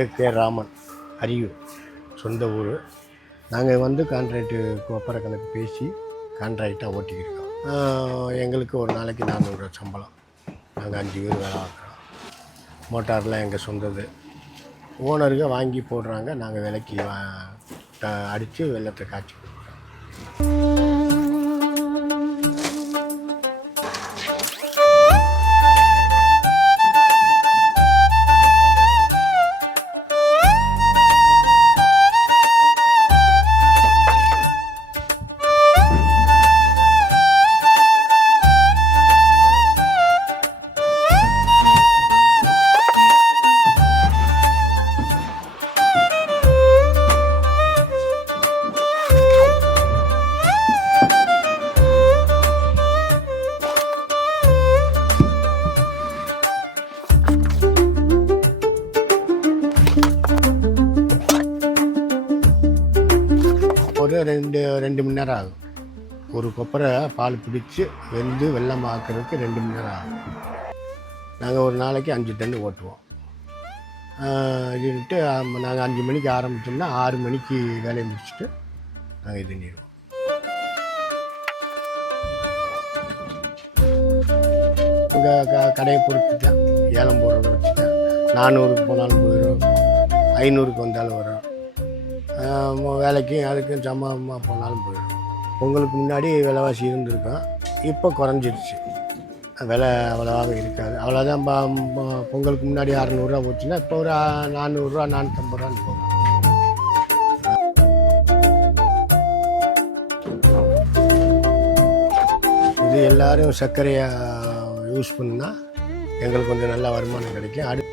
பேர் கே ராமன், அரியூர் சொந்த ஊர். நாங்கள் வந்து கான்ட்ராக்டு ஒப்பர கணக்கு பேசி கான்ட்ராக்டாக ஓட்டிக்கிருக்கோம். எங்களுக்கு ஒரு நாளைக்கு 400 ரூபா சம்பளம். நாங்கள் 5 பேர் வேலை பார்க்குறோம். மோட்டார்லாம் எங்கள் சொந்தது. ஓனருங்க வாங்கி போடுறாங்க, நாங்கள் விலைக்கு அடித்து வெள்ளத்தை காய்ச்சி கொடுக்குறோம். ஒரு 2 மணி நேரம் ஆகும். ஒரு கொப்பரை பால் பிடிச்சி வெந்து வெள்ளம் ஆக்கிறதுக்கு 2 மணி நேரம் ஆகும். நாங்கள் ஒரு நாளைக்கு 5 டன்னு ஓட்டுவோம். இதுன்ட்டு நாங்கள் 5 மணிக்கு ஆரம்பித்தோம்னா 6 மணிக்கு வேலையை முடிச்சுட்டு நாங்கள் இது பண்ணிடுவோம். உங்கள் கடையை பொறுத்து தான் ஏலம் போடுறத வச்சுட்டேன். 400க்கு போனாலும் போயிடும், 500க்கு வந்தாலும் வரும். வேலைக்கு அதுக்கும் சம்பளமாக போனாலும் போயிடும். பொங்கலுக்கு முன்னாடி விலைவாசி இருந்திருக்கோம், இப்போ குறைஞ்சிருச்சு. விலை அவ்வளோவாக இருக்காது. அவ்வளோதான். பொங்கலுக்கு முன்னாடி 600 ரூபா போச்சுன்னா இப்போ ஒரு 400 ரூபா 450 ரூபான்னு போகும். இது எல்லோரும் சர்க்கரையை யூஸ் பண்ணால் எங்களுக்கு கொஞ்சம் நல்ல வருமானம் கிடைக்கும்.